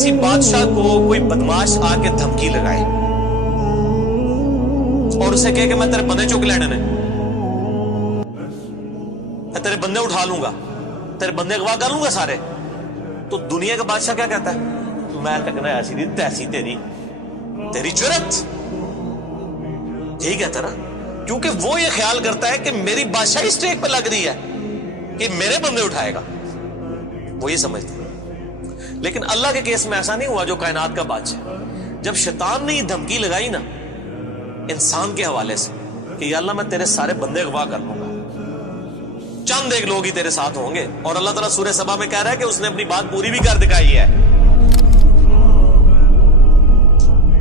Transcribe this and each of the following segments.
کسی بادشاہ کو کوئی بدماش آ کے دھمکی لگائے اور اسے کہے کہ میں تیرے بندے چک لینے میں تیرے بندے اٹھا لوں گا، تیرے بندے اغوا کر لوں گا سارے، تو دنیا کا بادشاہ کیا کہتا ہے؟ میں تکنا ایسی نہیں تیسی تیری جرت، یہی کہتا نا، کیونکہ وہ یہ خیال کرتا ہے کہ میری بادشاہی اسٹیک پہ لگ رہی ہے کہ میرے بندے اٹھائے گا، وہ یہ سمجھتا ہے۔ لیکن اللہ کے کیس میں ایسا نہیں ہوا، جو کائنات کا بادشاہ، جب شیطان نے یہ دھمکی لگائی نا انسان کے حوالے سے کہ یا اللہ میں تیرے سارے بندے اغوا کر لوں گا، چند ایک لوگ ہی تیرے ساتھ ہوں گے، اور اللہ تعالیٰ سورہ سبا میں کہہ رہا ہے کہ اس نے اپنی بات پوری بھی کر دکھائی ہے،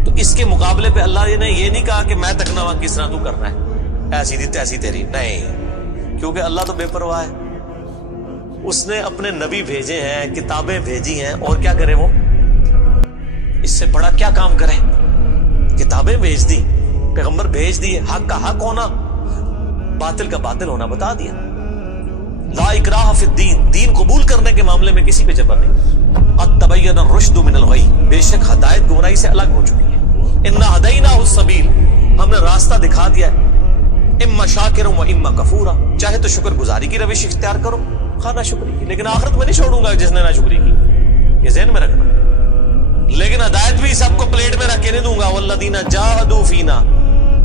تو اس کے مقابلے پہ اللہ نے یہ نہیں کہا کہ میں تکنا ہوا کس طرح تو کرنا ہے، ایسی دی تیسی تیری، نہیں، کیونکہ اللہ تو بے پرواہ ہے، اس نے اپنے نبی بھیجے ہیں، کتابیں بھیجی ہیں، اور کیا کرے وہ؟ اس سے بڑا کیا کام کرے؟ کتابیں بھیج دی، پیغمبر بھیج دیے، حق کا حق ہونا، باطل کا باطل ہونا بتا دیا۔ لا اکراہ فی الدین، دین قبول کرنے کے معاملے میں کسی پہ جبر نہیں۔ قد تبین الرشد من الغی، بے شک ہدایت گمراہی سے الگ ہو چکی ہے۔ انا ہدیناہ السبیل، ہم نے راستہ دکھا دیا ہے، اما شاکرا و اما کفورا، چاہے تو شکر گزاری کی روش اختیار کرو، خواہ نہ شکری کی، لیکن آخرت میں نہیں چھوڑوں گا جس نے نہ شکری کی، یہ ذہن میں رکھنا۔ لیکن ہدایت بھی سب کو پلیٹ میں رکھ کے نہیں دوں گا، والذین جاہدوا فینا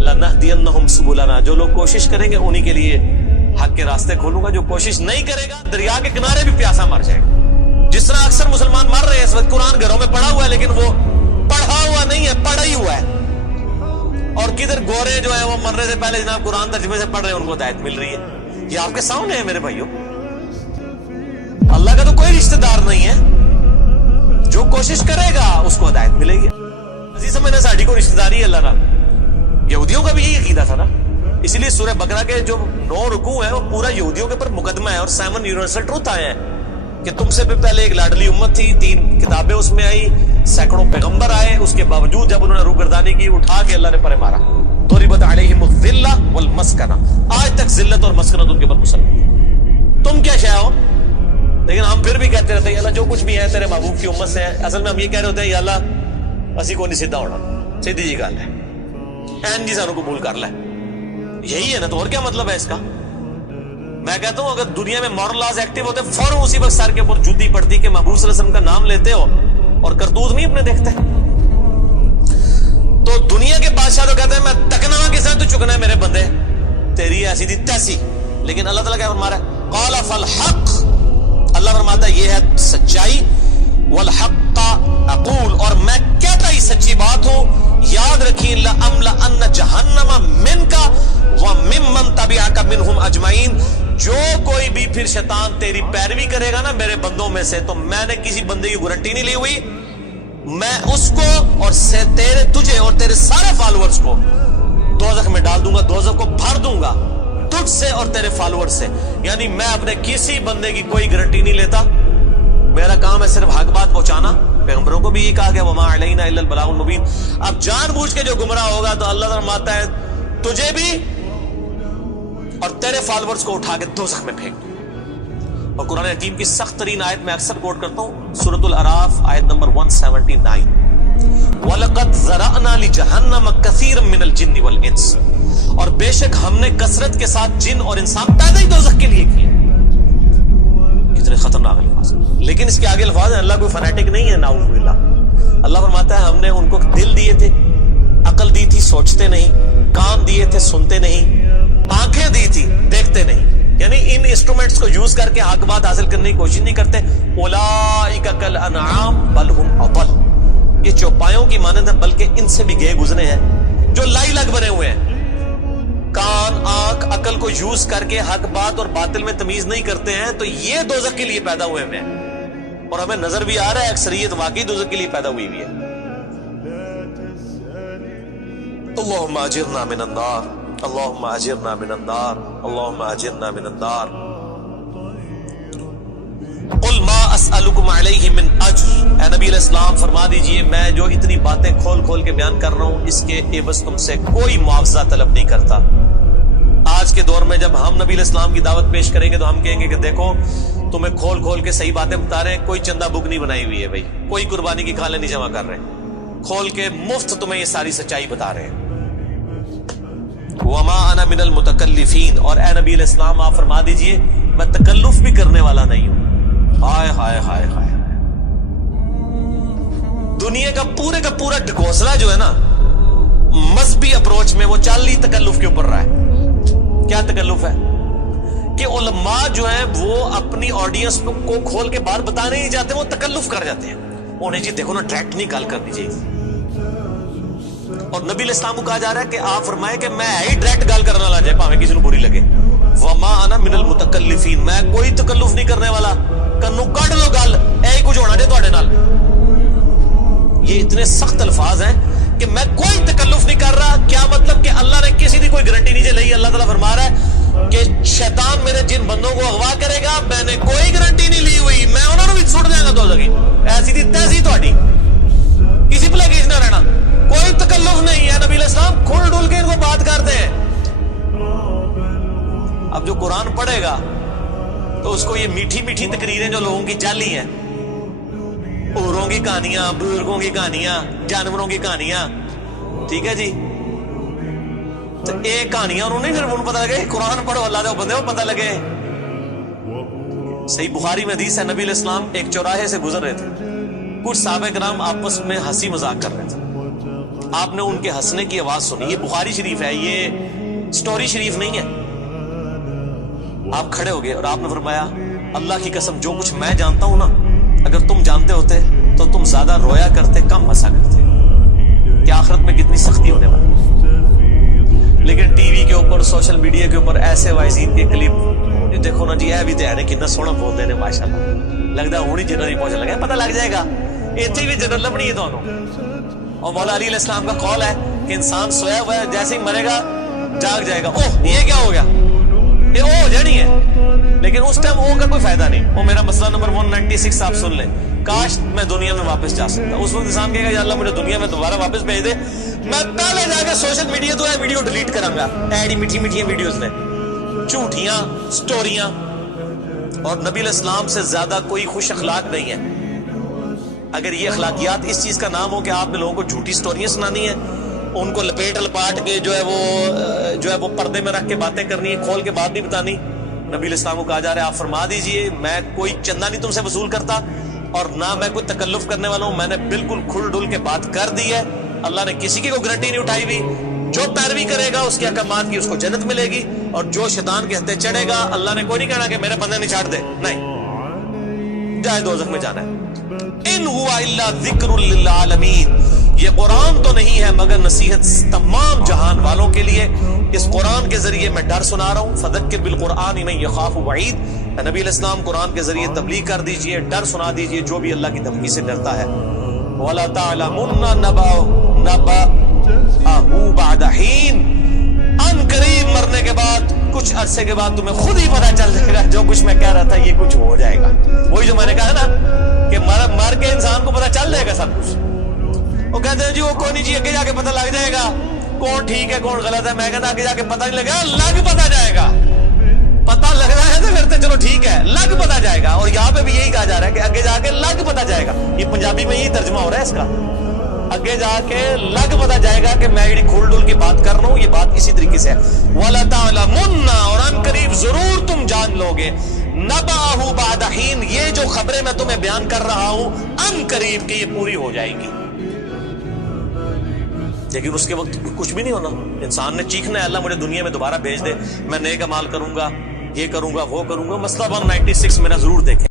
لنہدینہم سبلنا، جو لوگ کوشش کریں گے انہی کے لیے حق کے راستے کھولوں گا، جو کوشش نہیں کرے گا دریا کے کنارے بھی پیاسا مر جائے گا۔ جس طرح اکثر مسلمان مر رہے ہیں اس وقت، قرآن گھروں میں پڑھا ہوا ہے لیکن وہ پڑھا ہوا نہیں ہے، پڑھا ہی ہوا ہے، اور کدھر گورے جو ہیں وہ مرنے سے پہلے جناب قرآن ترجمے سے پڑھ رہے ہیں، ان کو ہدایت مل رہی ہے۔ یہ آپ کے سامنے ہے میرے بھائیوں، اللہ کا تو کوئی رشتہ دار نہیں ہے، جو کوشش کرے گا اس کو ہدایت ملے گی۔ اسی سمجھنا ساڑھی کو رشتہ داری ہے اللہ نہ، یہودیوں کا بھی یہی عقیدہ تھا نا، اسی لیے سورہ بقرہ کے جو 9 رکوع ہیں وہ پورا یہودیوں کے اوپر مقدمہ ہے، اور 7 یونیورسل ٹروتھ آئے ہیں کہ تم سے بھی پہلے ایک لاڈلی امت تھی، 3 کتابیں اس میں آئی، سینکڑوں پیغمبر آئے، اس کے باوجود جب انہوں نے روگردانی کی، اٹھا کے اللہ نے پرے مارا، ضربت علیہم الذلہ والمسکنہ، آج تک ذلت اور مسکنت ان کے اوپر مسلط۔ تم کیا شے ہو؟ لیکن ہم پھر بھی کہتے رہتے ہیں اللہ جو کچھ بھی ہے تیرے محبوب کی امت سے ہے۔ اصل میں ہم یہ کہہ رہے ہوتے ہیں یا اللہ اسی کو نہیں سیدھا ہونا، سیدھی جی گل ہے، این جی سانوں قبول کر لے، یہی ہے نا، تو اور کیا مطلب ہے اس کا؟ میں کہتا ہوں اگر دنیا میں مورل لاز ایکٹیو ہوتے فوراً اسی وقت سر کے اوپر جوتی پڑتی کہ محبوب صلی اللہ علیہ وسلم کا نام لیتے ہو اور کرتوت نہیں اپنے دیکھتے۔ تو دنیا کے بادشاہ تو کہتے ہیں میں تکنا کے ساتھ تو چکنا ہے میرے بندے، تیری ایسی تھی تیسی، لیکن اللہ تعالیٰ کیا فرما رہا ہے؟ قال فالحق، اللہ فرماتا ہے یہ ہے سچائی، والحق اقول، اور میں کہتا ہی سچی بات ہوں، یاد رکھیں لأملأن جہنم منک وممن تبعک منہم اجمعین، جو کوئی بھی پھر شیطان تیری پیروی کرے گا نا میرے بندوں میں سے، تو میں نے کسی بندے کی گارنٹی نہیں لی ہوئی، میں اس کو اور تجھے اور تیرے سارے فالوورز کو دوزخ میں ڈال دوں گا، دوزخ کو بھر دوں گا تجھ سے اور تیرے فالوور سے۔ یعنی میں اپنے کسی بندے کی کوئی گارنٹی نہیں لیتا، میرا کام ہے صرف حق بات پہنچانا، پیغمبروں کو بھی یہ کہا گیا وما علینا الا البلاغ المبین۔ اب جان بوجھ کے جو گمراہ ہوگا تو اللہ فرماتا ہے تجھے بھی اور تیرے فالوورز کو اٹھا کے دوزخ میں پھینک دوں۔ اور قرآن حکیم کی سخت ترین آیت میں اکثر کوٹ کرتا ہوں، سورۃ الاعراف آیت نمبر 179، وَلَقَدْ ذَرَأْنَا لِجَهَنَّمَ كَثِيرًا مِنَ الْجِنِّ وَالْإِنسِ، اور بے شک ہم نے کثرت کے ساتھ جن اور انسان پیدا ہی دوزخ کے لیے کیے۔ کتنے خطرناک الفاظ، لیکن اس کے آگے الفاظ ہیں، اللہ کوئی فنیٹک نہیں ہے، نعوذ باللہ۔ اللہ فرماتا ہے ہم نے ان کو دل دیے تھے، عقل دی تھی سوچتے نہیں، کان دیے تھے سنتے نہیں، آنکھیں دی تھی دیکھتے نہیں، یعنی ان انسٹرومنٹس کو یوز کر کے حق بات حاصل کرنے کی کوشش نہیں کرتے۔ اولئک کالانعام بل ہم اضل، یہ چوپایوں کی مانند ہیں بلکہ ان سے بھی گئے گزرے ہیں، جو لائی لگ بنے ہوئے ہیں، کان آنکھ عقل کو یوز کر کے حق بات اور باطل میں تمیز نہیں کرتے ہیں، تو یہ دوزخ کے لیے پیدا ہوئے ہیں، اور ہمیں نظر بھی آ رہا ہے اکثریت واقعی دوزخ کے لیے پیدا ہوئی بھی ہے۔ اللہم اجرنا من النار، اللہم اجرنا من النار، اللہم اجرنا من النار۔ قل ما اسألکم علیہ من اجر، اے نبی علیہ السلام فرما دیجئے میں جو اتنی باتیں کھول کھول کے بیان کر رہا ہوں اس کے عوض تم سے کوئی معاوضہ طلب نہیں کرتا۔ آج کے دور میں جب ہم نبی علیہ السلام کی دعوت پیش کریں گے تو ہم کہیں گے کہ دیکھو تمہیں کھول کھول کے صحیح باتیں بتا رہے ہیں, کوئی چندہ بک نہیں بنائی ہوئی ہے بھائی, کوئی قربانی کی کھالیں نہیں جمع کر رہے, کھول کے مفت تمہیں یہ ساری سچائی بتا رہے ہیں. وما انا من المتکلفین, اور اے نبی علیہ السلام آپ فرما دیجئے میں تکلف بھی کرنے والا نہیں ہوں. ہائے ہائے ہائے ہائے, دنیا کا پورا ڈھکوسلا جو ہے نا مذہبی اپروچ میں وہ چال ہی تکلف کے اوپر رہا ہے. کیا تکلف ہے کہ علماء جو ہیں وہ اپنی آڈینس کو کھول کے بات بتانے نہیں چاہتے, وہ تکلف کر جاتے ہیں. انہیں جی دیکھو نا ڈائریکٹ نہیں گل کرنی چاہیے, اور نبی علیہ السلام کو کہا جا رہا ہے کہ آپ فرمائے کہ میں ہی ڈائریکٹ گل کرنے والا جائے پاویں کسی کو بری لگے. وما انا من المتکلفین, میں کوئی تکلف نہیں کرنے والا, کنو کڈ لو گل اے کچھ ہونا جے تواڈے نال. یہ اتنے سخت الفاظ ہیں کہ میں کوئی تکلف نہیں کر رہا. کیا مطلب کہ اللہ نے کسی کی کوئی گارنٹی نہیں لئی. اللہ تعالیٰ فرما رہا ہے کہ شیطان میرے جن بندوں کو اغوا کرے گا میں نے کوئی گارنٹی نہیں لی ہوئی, میں انہوں نے بھی چھوڑ دیا گا دوزخی. ایسی تھی تیسی تہاڈی, کسی بھلے کیس نہ رہنا, کوئی تکلف نہیں ہے. نبی علیہ السلام کھل ڈول کے ان کو بات کرتے ہیں. اب جو قرآن پڑھے گا تو اس کو یہ میٹھی میٹھی تقریریں جو لوگوں کی جعلی ہیں, اوروں کی کہانیاں, بزرگوں کی کہانیاں, جانوروں کی کہانیاں, ٹھیک ہے جی, تو ایک کہانیاں انہوں نے پھر انہوں پتہ لگے قرآن پڑھو اللہ دے بندے کو پتہ لگے. صحیح بخاری میں حدیث ہے, نبی علیہ السلام ایک چوراہے سے گزر رہے تھے, کچھ صحابہ کرام آپس میں ہنسی مذاق کر رہے تھے. آپ نے ان کے ہنسنے کی آواز سنی. یہ بخاری شریف ہے, یہ سٹوری شریف نہیں ہے. آپ کھڑے ہو گئے اور آپ نے فرمایا اللہ کی قسم جو کچھ میں جانتا ہوں نا اگر تم جانتے ہوتے تو تم زیادہ رویا کرتے, کم ہنسا کرتے. کہ آخرت میں کتنی سختی ہونے والی. لیکن ٹی وی کے اوپر, سوشل میڈیا کے اوپر ایسے وائزین کے کلپ دیکھو نا جی, اے بھی تے ہے کتنا سونا بولتے ہیں ماشاءاللہ, لگتا ہے ہونی جنرل ہی پہنچنے لگا, پتہ لگ جائے گا اتنے بھی جنرل لبنی ہے دونوں. اور مولا علی علیہ السلام کا قول ہے کہ انسان سویا ہوا ہے, جیسے ہی مرے گا جاگ جائے گا. اوہ یہ کیا ہو گیا, یہ او ہو جانی ہے. لیکن اس ٹائم او کا کوئی فائدہ نہیں. وہ میرا مسئلہ نمبر 196 آپ سن لیں. کاش میں دنیا میں واپس جا سکتا. اس وقت انسان کہے گا یا اللہ مجھے دنیا میں دوبارہ واپس بھیج دے, میں پہلے جا کے سوشل میڈیا تو ہے ویڈیو ڈیلیٹ کروں گا. ایڈی میٹھی میٹھی ویڈیوز نے, جھوٹیاں سٹوریاں. اور نبی علیہ السلام سے زیادہ کوئی خوش اخلاق نہیں ہے. اگر یہ اخلاقیات اس چیز کا نام ہو کہ آپ نے لوگوں کو جھوٹی سٹوریاں سنانی ہیں, ان کو لپیٹ لپاٹ کے جو ہے وہ پردے میں رکھ کے باتیں کرنی ہے, کھول کے بات نہیں بتانی. نبی علیہ السلام کو کہا جا رہا ہے آپ فرما دیجئے میں کوئی چندہ نہیں تم سے وصول کرتا, اور نہ میں کوئی تکلف کرنے والا ہوں. میں نے بالکل کھل ڈل کے بات کر دی ہے. اللہ نے کسی کی کوئی گارنٹی نہیں اٹھائی ہوئی. جو پیروی کرے گا اس کے احکامات کی اس کو جنت ملے گی, اور جو شیطان کے ہتھے چڑھے گا اللہ نے کوئی نہیں کہنا کہ میرے بندے نہیں چھاڑ دے, نہیں, جائے دوزخ میں جانا ہے. ان ہوا الا ذکر للعالمین, یہ قرآن تو نہیں ہے مگر نصیحت تمام جہان والوں کے لیے. اس قرآن کے ذریعے میں ڈر سنا رہا ہوں. فذکر بالقرآن من یخاف وعید, نبی علیہ السلام قرآن کے ذریعے تبلیغ کر دیجئے, ڈر سنا دیجئے جو بھی اللہ کی دھمکی سے ڈرتا ہے. وَلَا تَعْلَمُنَّ نَبَأَهُ بَعْدَ حِينٍ, ان قریب مرنے کے بعد کچھ عرصے کے بعد تمہیں خود ہی پتہ چل جائے گا جو کچھ میں کہہ رہا تھا یہ کچھ ہو جائے گا. وہی جو میں نے کہا نا کہ مر کے انسان کو پتہ چل جائے گا سب کچھ. وہ کہتے ہیں جی وہ کوئی نہیں جی, آگے جا کے پتہ لگ جائے گا کون ٹھیک ہے کون غلط ہے. میں کہتا آگے جا کے پتہ نہیں لگا, لگ پتہ جائے گا. پتہ لگ رہا ہے تو پھر تو چلو ٹھیک ہے, لگ پتہ جائے گا. اور یہاں پہ بھی یہی کہا جا رہا ہے کہ آگے جا کے لگ پتہ جائے گا. یہ پنجابی میں یہی ترجمہ ہو رہا ہے اس کا, آگے جا کے لگ پتہ جائے گا کہ میں یہ کھول ڈول کی بات کر رہا ہوں, یہ بات اسی طریقے سے ہے. وَلَا تَعْلَمُنَّ, اور ان قریب ضرور تم جان لو گے, نَبَأَهُ بَعْدَ حِينٍ, یہ جو خبریں میں تمہیں بیان کر رہا ہوں ان قریب کہ یہ پوری ہو جائے گی. لیکن اس کے وقت کچھ بھی نہیں ہونا. انسان نے چیخنا ہے اللہ مجھے دنیا میں دوبارہ بھیج دے, میں نیک اعمال کروں گا, یہ کروں گا وہ کروں گا. مسئلہ 196 میرا ضرور دیکھیں.